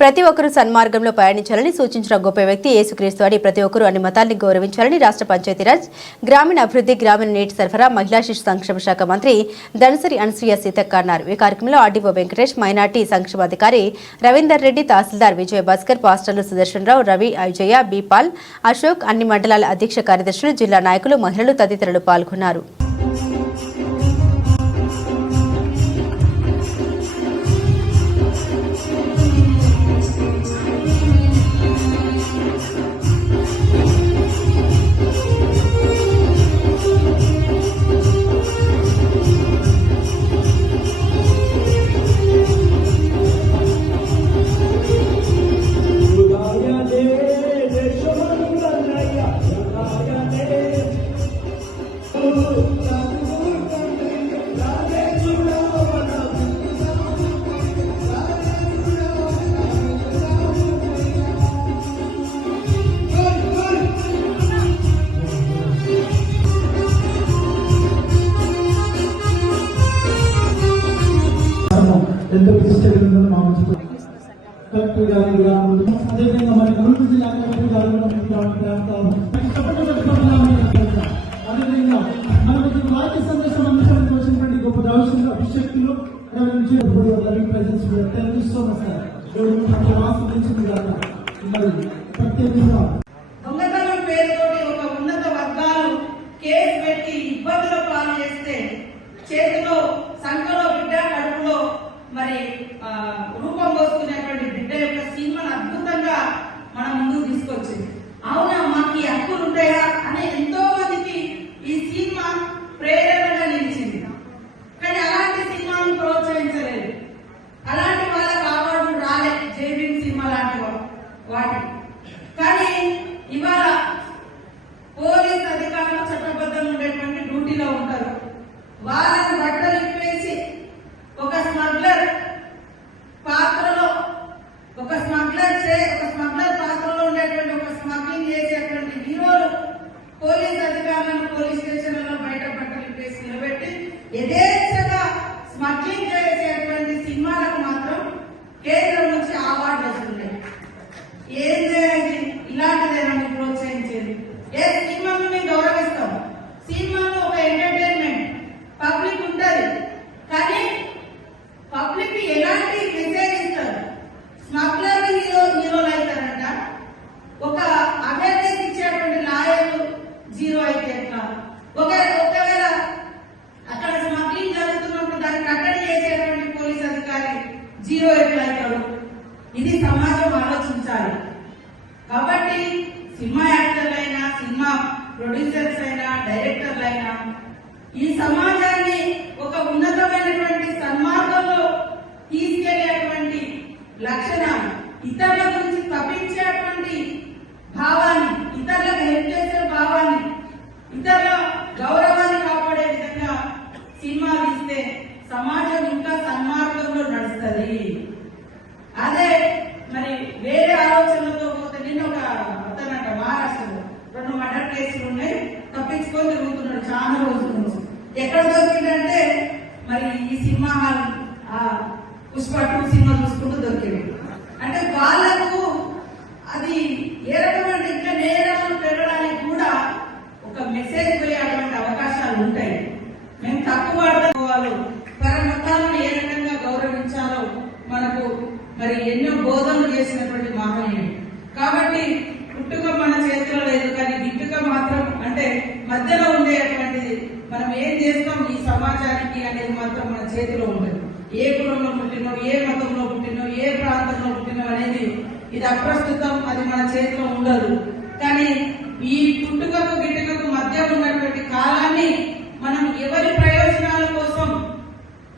ప్రతి ఒక్కరూ సన్మార్గంలో పయనించాలని సూచించిన గొప్ప వ్యక్తి యేసుక్రీస్తు అని ప్రతి ఒక్కరూ అన్ని మతాల్ని గౌరవించాలని రాష్ట్ర పంచాయతీరాజ్ గ్రామీణ అభివృద్ధి గ్రామీణ నీటి సరఫరా మహిళా శిశు సంక్షేమ శాఖ మంత్రి ధనసరి అనసూయ సీతక్క అన్నారు. ఈ కార్యక్రమంలో ఆర్డీఓ వెంకటేష్ మైనార్టీ సంక్షేమాధికారి రవీందర్ రెడ్డి తహసీల్దార్ విజయ భాస్కర్ పాస్టర్లు సుదర్శన్ రావు రవి అజయ బీపాల్ అశోక్ అన్ని మండలాల అధ్యక్ష కార్యదర్శులు జిల్లా నాయకులు మహిళలు తదితరులు పాల్గొన్నారు. ఎంత ప్రతిష్టంగా మా ముందు కలెక్టర్ గారి గ్రామంలో అదేవిధంగా మరి గుంటూరు జిల్లా కలెక్టర్ గారు వచ్చినటువంటి గొప్ప దర్శన అభిషక్తులు presence thank you so much sir. మరి సినిమా యాక్టర్లు అయినా సినిమా ప్రొడ్యూసర్స్ అయినా డైరెక్టర్లు అయినా ఈ సమాజాన్ని ఒక ఉన్నతమైనటువంటి సన్మార్గంలో తీసుకెళ్ళేటువంటి లక్షణాలు ఇతరుల గురించి తప్పించేటువంటి భావాన్ని ఇతరులకు హెల్ప్ చేసే భావాన్ని ఇతరుల గౌరవాన్ని కాపాడే విధంగా సినిమా తీస్తే సమాజం ఇంకా సన్మార్గంలో నడుస్తుంది అదే మరి వేరే ఆలోచనలతో పోతే నిన్న ఒక అతనట మహారాష్ట్రలో రెండు మర్డర్ కేసులు ఉన్నాయి తప్పించుకొని తిరుగుతున్నాడు చాలా రోజుల నుంచి ఎక్కడ దొరికిందంటే మరి ఈ సినిమా హాల్ ఆ పుష్ప టూ సినిమా చూసుకుంటూ దొరికింది. అంటే వాళ్ళకు అది ఏ రకమైన ఇంకా నేరం పెరగడానికి కూడా ఒక మెసేజ్ పోయేటువంటి అవకాశాలు ఉంటాయి. మేము తక్కువ వాళ్ళు పరమతాలను ఏ రకంగా గౌరవించాలో మనకు మరి ఎన్నో బోధనలు చేసినటువంటి మహనీయుడు. కాబట్టి పుట్టుక మన చేతిలో లేదు కానీ గిట్టుక మాత్రం అంటే మధ్యలో ఉండేటువంటిది మనం ఏం చేస్తాం ఈ సమాజానికి అనేది మాత్రం మన చేతిలో ఉండదు. ఏ కులంలో పుట్టినో ఏ మతంలో పుట్టినో ఏ ప్రాంతంలో పుట్టినో అనేది ఇది అప్రస్తుతం అది మన చేతిలో ఉండదు. కానీ ఈ పుట్టుకకు గిట్టుకకు మధ్య ఉన్నటువంటి కాలాన్ని మనం ఎవరి ప్రయోజనాల కోసం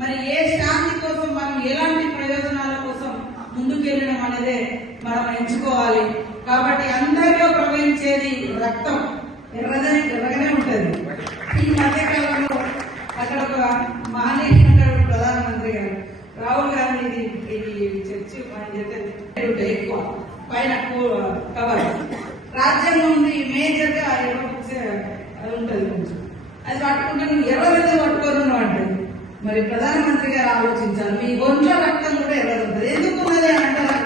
మరి ఏ శాంతి కోసం మనం ఎలాంటి ప్రయోజనాల కోసం ముందుకెళ్ళడం అనేదే మనం ఎంచుకోవాలి. కాబట్టి అందరిలో ప్రవహించేది రక్తం. ఎర్రదని ఎర్రగానే ఉంటుంది. ఈ మధ్యకాలంలో అక్కడ ఒక మానేష్ అంటాడు ప్రధానమంత్రి గారు రాహుల్ గాంధీ ఇది ఇది చర్చి మనం చెప్పేది ఎక్కువ. పైన కవర్. రాజ్యాంగం ఉంది మేజర్గా ఉంటుంది అది ఉంటది కొంచెం. అది పట్టుకుంటే నువ్వు ఎవరైతే పట్టుకోరు అంటే. మరి ప్రధానమంత్రి గారు ఆలోచించాలి. మీ ఒంట్లో రక్తం కూడా ఎర్రదు ఉంటుంది ఎందుకు ఉన్నది అని అంటారా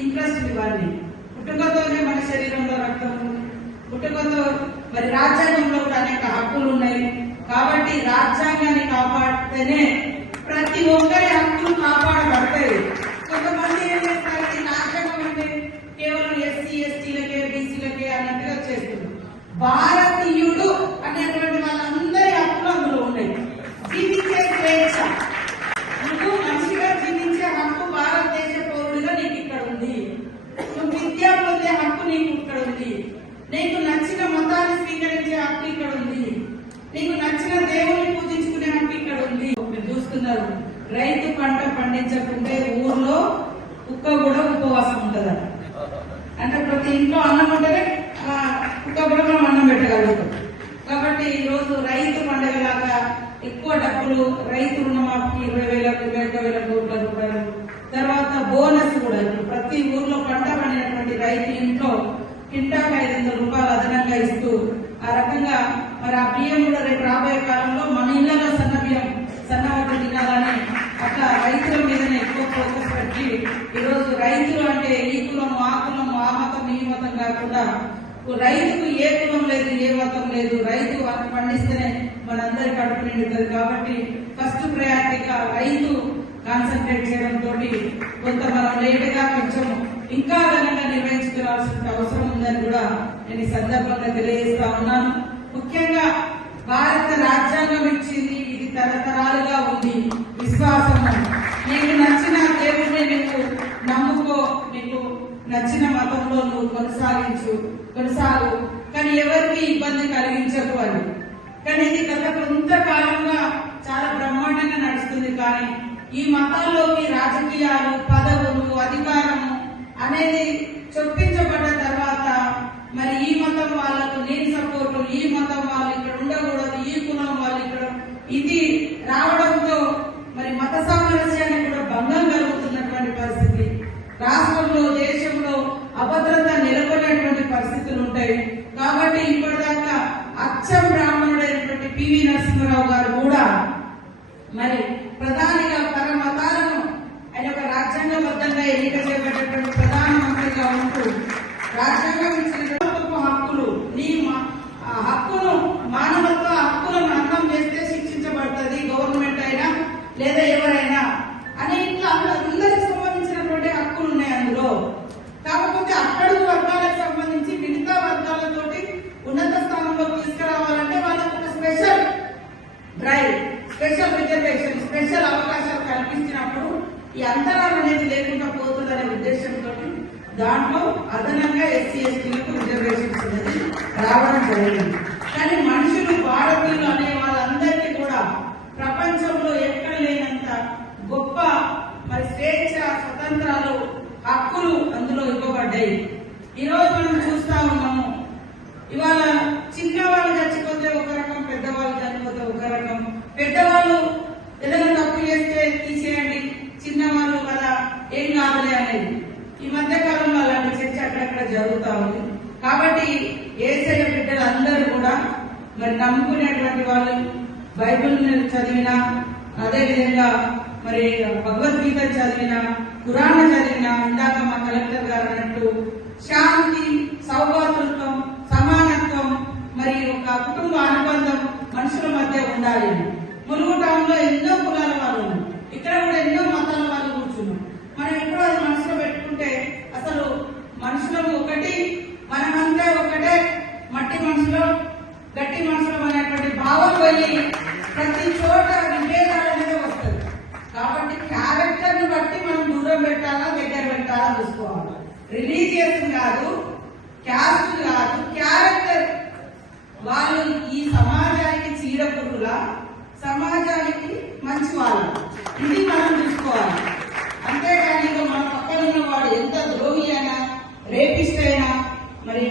ఇంట్రెస్ట్ ఇవన్నీ. పుట్టుకతోనే మన శరీరంలో రక్తం పుట్టుకతో మరి రాజ్యాంగంలో కూడా అనేక హక్కులు ఉన్నాయి. కాబట్టి రాజ్యాంగాన్ని కాపాడితేనే ప్రతి ఒక్కరి హక్కులు కాపాడబడతాయి. కొంతమంది ఏం చేస్తారు? ఈ రాజ్యాంగం అంటే కేవలం ఎస్సీ ఎస్టీలకే బీసీలకే అన్నట్టుగా చేస్తున్నారు. భారతీయ అనేటువంటి వాళ్ళందరి హక్కులు అందులో ఉన్నాయి జీవించే స్వేచ్ఛ నువ్వు మనిషిగా జీవించే హక్కు భారతదేశ పౌరుడిగా నీకు ఇక్కడ ఉంది నువ్వు విద్య పొందే హక్కు నీకు ఇక్కడ ఉంది నీకు నచ్చిన మతాన్ని స్వీకరించే హక్కు ఇక్కడ ఉంది నీకు నచ్చిన దేవుని పూజించుకునే హక్కు ఇక్కడ ఉంది మీరు చూస్తున్నారు రైతు పంట పండించకుంటే ఊర్లో కుక్క కూడా ఉపవాసం ఉంటదట అంటే ప్రతి ఇంట్లో అన్నం ఉంటేనే ఒకప్పుడు మనం అన్నం పెట్టగలుగుతాం. కాబట్టి ఈ రోజు రైతు పండుగలాగా ఎక్కువ డబ్బులు రైతు రుణమాఫీ ఇరవై వేల ఇరవై ఒక్క వేల కోట్ల రూపాయలు. తర్వాత బోనస్ కూడా ఇప్పుడు ప్రతి ఊర్లో పంట పండినటువంటి రైతు ఇంట్లో కింటాకు ఐదు వందల రూపాయలు అదనంగా ఇస్తూ ఆ రకంగా మరి ఆ బియ్యం కూడా రేపు రాబోయే కాలంలో మన ఇళ్ళలో సన్న బియ్యం సన్న వడ్డీ తినాలని అట్లా రైతుల మీదనే ఎక్కువ ఫోకస్ పెట్టి ఈరోజు రైతులు అంటే ఈ కులం ఆ కులం ఆ మతం ఈ మతం కాకుండా రైతుకు ఏ కులం లేదు ఏ మతం లేదు రైతు పండిస్తేనే మనందరి కడుపు నిండుతుంది కాబట్టి ఫస్ట్ ప్రయారిటీగా రైతు కాన్సన్ట్రేట్ చేయడం తోటి కొంత మనం లేటుగా కొంచెం ఇంకా ఘనంగా నిర్వహించుకోవాల్సిన అవసరం ఉందని కూడా నేను ఈ సందర్భంగా తెలియజేస్తా ఉన్నాను. ముఖ్యంగా భారత రాజ్యాంగం ఇచ్చింది ఇది తరతరాలుగా ఉంది విశ్వాసము నీకు నచ్చిన దేవుడిని నీకు నమ్ముకో నీకు నచ్చిన మతంలో నువ్వు కొనసాగించు కొనసాగు. కానీ ఎవరికి ఇబ్బంది కలిగించకు అని. కానీ ఇది గత కొంతకాలంగా చాలా బ్రహ్మాండంగా నడుస్తుంది. కానీ ఈ మతాల్లోకి రాజకీయాలు పదవులు అధికారము అనేది చొప్పించబడ్డ తర్వాత మరి ఈ మతం వాళ్ళకు నేను సపోర్టు ఈ మతం వాళ్ళు ఇక్కడ ఉండకూడదు ఈ కులం వాళ్ళు ఇక్కడ ఇది రావడంతో మరి మత సామరస్యానికి కూడా భంగం కలుగుతున్నటువంటి పరిస్థితి రాష్ట్రంలో దేశంలో అభద్రత నెలకొనేటువంటి పరిస్థితులు ఉంటాయి కాబట్టి ఇప్పటిదాకా అచ్చం బ్రాహ్మణుడైనటువంటి పివి నరసింహరావు గారు కూడా మరి ప్రధానిగా పరమతాలను ఆయన ఒక రాజ్యాంగబద్ధంగా ఎన్నిక చేయబడినటువంటి ప్రధానమంత్రిగా ఉంటూ రాజ్యాంగం ఇచ్చిన హక్కులు నీ మా- ఆ హక్కును మానవత్వ హక్కులను అర్థం చేస్తే శిక్షించబడుతుంది గవర్నమెంట్ అయినా లేదా ఎవరైనా అని ఇట్లా అందరికి సంబంధించినటువంటి హక్కులు ఉన్నాయి అందులో. కాకపోతే అట్టడుగు వర్గాలకు సంబంధించి మిగతా వర్గాలతోటి ఉన్నత స్థానంలో తీసుకురావాలంటే వాళ్ళకు ఒక special drive special reservation special అవకాశాలు కల్పించినప్పుడు ఈ అంతరాలు అనేది లేకుండా పోతుందనే ఉద్దేశంతో దాంట్లో అదనంగా ఎస్సీ ఎస్టీలకు రిజర్వేషన్స్ అనేది రావడం జరిగింది. కానీ మనుషులు భారతీయులు అనే వాళ్ళందరికీ కూడా ప్రపంచంలో ఎక్కడ లేనంత గొప్ప మరి స్వేచ్ఛ స్వతంత్రాలు హక్కులు అందులో ఇవ్వబడ్డాయి. ఈ రోజు మనం చూస్తా ఉన్నాము ఇవాళ చిన్నవాళ్ళు చచ్చిపోతే ఒక రకం పెద్దవాళ్ళు చనిపోతే ఒక రకం పెద్దవాళ్ళు ఏదైనా తప్పు చేస్తే తీసేయండి చిన్నవాళ్ళు కదా ఏం కాదులే అనేది ఈ మధ్య కాలంలో అలాంటి చర్చ అక్కడక్కడ జరుగుతా ఉంది. కాబట్టి ఏసైన బిడ్డలు అందరూ కూడా మరి నమ్ముకునేటువంటి వాళ్ళు బైబిల్ చదివిన అదేవిధంగా మరి భగవద్గీత చదివిన పురాణ చదివిన ఇందాక మా కలెక్టర్ గారు అన్నట్టు శాంతి సౌభాతృత్వం సమానత్వం మరి ఒక కుటుంబ అనుబంధం మనుషుల మధ్య ఉండాలి. ములుగు టౌన్లో ఎన్నో కులాల వాళ్ళు ఉన్నారు. ఇక్కడ కూడా ఎన్నో మతాల వాళ్ళు కూర్చున్నారు మనం ఎప్పుడు అది మనసులో పెట్టుకుంటే అసలు మనుషులం ఒకటి మనమంతా ఒకటే. మట్టి మనుషులు గట్టి మనుషులం అనేటువంటి భావం పోయి ప్రతి చోట విభేదాలు అనేది వస్తుంది. కాబట్టి క్యారెక్టర్ని బట్టి మనం దూరం పెట్టాలా దగ్గర పెట్టాలా చూసుకోవాలి. రిలీజియస్ కాదు క్యాస్ట్ కాదు క్యారెక్టర్ వాళ్ళు ఈ సమాజానికి చీడపురుగులా సమాజానికి మంచి వాళ్ళు. ఇది మనం చూసుకోవాలి. అంతేగాని మన పక్కన ఉన్న వాడు ఎంత ద్రోహి రేపిస్ట్ అయినా మరి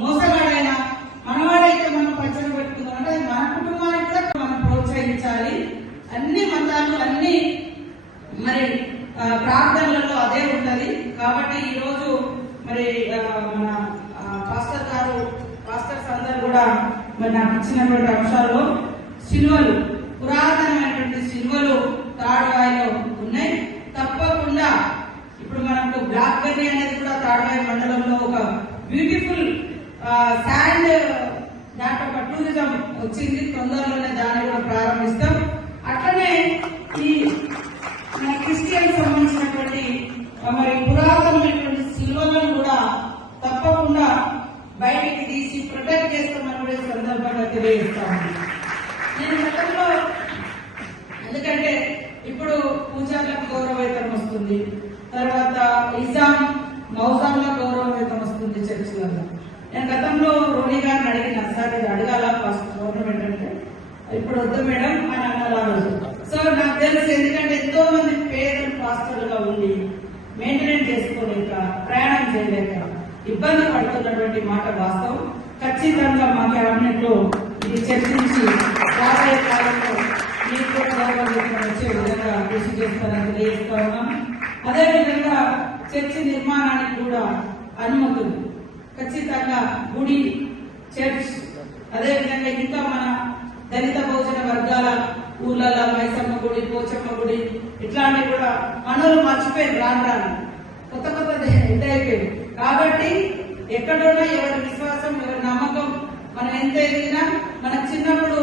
మోసగాడైనా మనవాడైతే మనం పచ్చన పెట్టుకుందాం. అంటే మన కుటుంబానికి కూడా మనం ప్రోత్సహించాలి. అన్ని మతాలు అన్ని మరి ప్రార్థనలలో అదే ఉన్నది కాబట్టి ఈ రోజు మరి మన పాస్టర్ గారు పాస్టర్స్ అందరు కూడా మరి నాకు ఇచ్చినటువంటి అంశాల్లో సిలువలు పురాతనమైనటువంటి సిలువలు తాడవాయిలో ఉన్నాయి. తప్పకుండా ఇప్పుడు మనకు బ్లాక్ బెర్రీ అనేది కూడా తాడవాయి మండలంలో ఒక బ్యూటిఫుల్ శాండ్ దాంట్లో ఒక టూరిజం వచ్చింది. తొందరలోనే దాన్ని కూడా ప్రారంభిస్తాం. అట్లనే ఈ మన క్రిస్టియన్ సంబంధించినటువంటి మరి గతంలో రోణి గారిని అడిగిన సార్ ఇది అడగాల ఫస్ట్ గవర్నమెంట్ అంటే ఇప్పుడు వద్దు మేడం అని అన్నారు సో నాకు తెలుసు ఎందుకంటే ఎంతో మంది పేదలు పాస్టర్లుగా ఉండి మెయింటెనెన్స్ చేసుకోలేక ప్రయాణం చేయలేక ఇబ్బంది పడుతున్నటువంటి మాట వాస్తవం. ఖచ్చితంగా మా క్యాబినెట్లో ఇది చర్చించి రాబోయే కాలంలో మీకు కూడా వచ్చే విధంగా కృషి చేస్తారని తెలియజేస్తా ఉన్నాం అదేవిధంగా చర్చి నిర్మాణానికి కూడా అనుమతులు ఖచ్చితంగా గుడి చర్చ్ అదేవిధంగా ఇంకా మన దళిత భోజన వర్గాల ఊర్లలో మైసమ్మ గుడి పోచమ్మ గుడి ఇట్లాంటివి కూడా మనోళ్ళు మర్చిపోయింది రాను రాను. కొత్త కొత్త ఇదైపోయింది. కాబట్టి ఎక్కడున్నా ఎవరి విశ్వాసం ఎవరి నమ్మకం మనం ఎంత ఎదిగినా మనకు చిన్నప్పుడు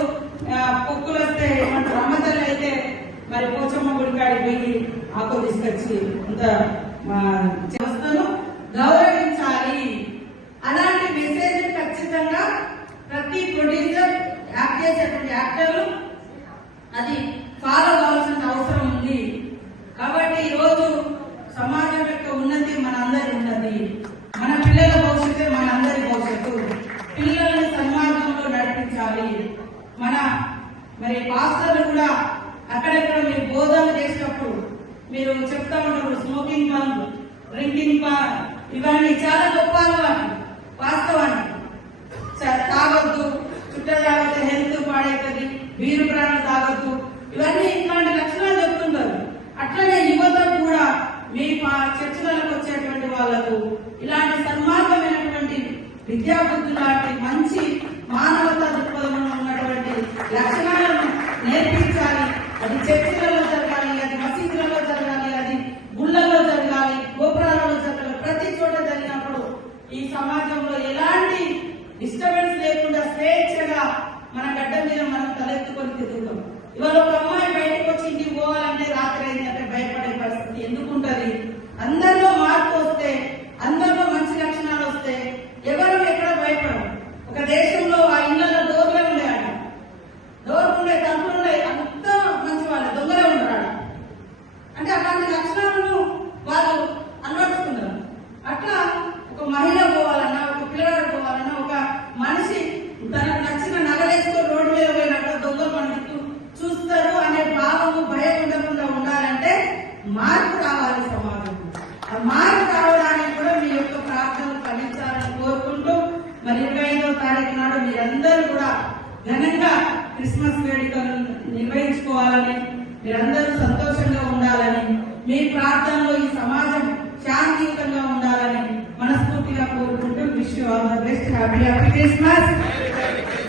పొక్కులు వస్తే మన అయితే మరి పోచమ్మ గుడికాడికి పోయి ఆకు తీసుకొచ్చి అంత మా వ్యవస్థను గౌరవించాలి అలాంటి మెసేజ్ ఖచ్చితంగా ప్రతి ప్రొడ్యూసర్ యాక్ట్ చేసేటువంటి యాక్టర్లు అది ఫాలో అవ్వాల్సిన అవసరం ఉంది. కాబట్టి ఈరోజు రోజు సమాజం యొక్క ఉన్నతి మనందరి ఉన్నది మన పిల్లల భవిష్యత్తు మనందరి భవిష్యత్తు. పిల్లలను సన్మార్గంలో నడిపించాలి. మన మరి పాస్టర్లు కూడా అక్కడెక్కడ మీరు బోధన చేసినప్పుడు మీరు చెప్తా ఉన్నప్పుడు స్మోకింగ్ పాన్ డ్రింకింగ్ పాన్ ఇవన్నీ చాలా గొప్ప అలవాటు వాస్తవానికి. తాగొద్దు. చుట్ట తాగితే హెల్త్ పాడవుతుంది వీరు ప్రాణం తాగొద్దు. ఇవన్నీ ఇట్లాంటి లక్షణాలు చెప్తుంటారు. అట్లనే యువత కూడా మీ మా చర్చలకు వచ్చేటువంటి వాళ్ళకు ఇలాంటి సన్మార్గమైనటువంటి విద్యాబుద్ధి లాంటి మంచి మానవతా దృక్పథంలో ఉన్నటువంటి లక్షణాలను నేర్పించాలి. అది చర్చలలో జరగాలి అది మసీదులలో జరగాలి అది గుళ్ళలో జరగాలి గోపురాలలో జరగాలి. ప్రతి చోట జరిగినప్పుడు ఈ సమాజంలో ఎలాంటి డిస్టర్బెన్స్ లేకుండా స్వేచ్ఛగా మన గడ్డ మీద మనం తలెత్తుకొని తిరుగుతాం. ఇవాళ ఒక అమ్మాయి బయటకు వచ్చి ఇంటికి పోవాలంటే రాత్రి అయిందంటే భయపడే పరిస్థితి ఎందుకుంటది? అందరిలో మార్పు వస్తే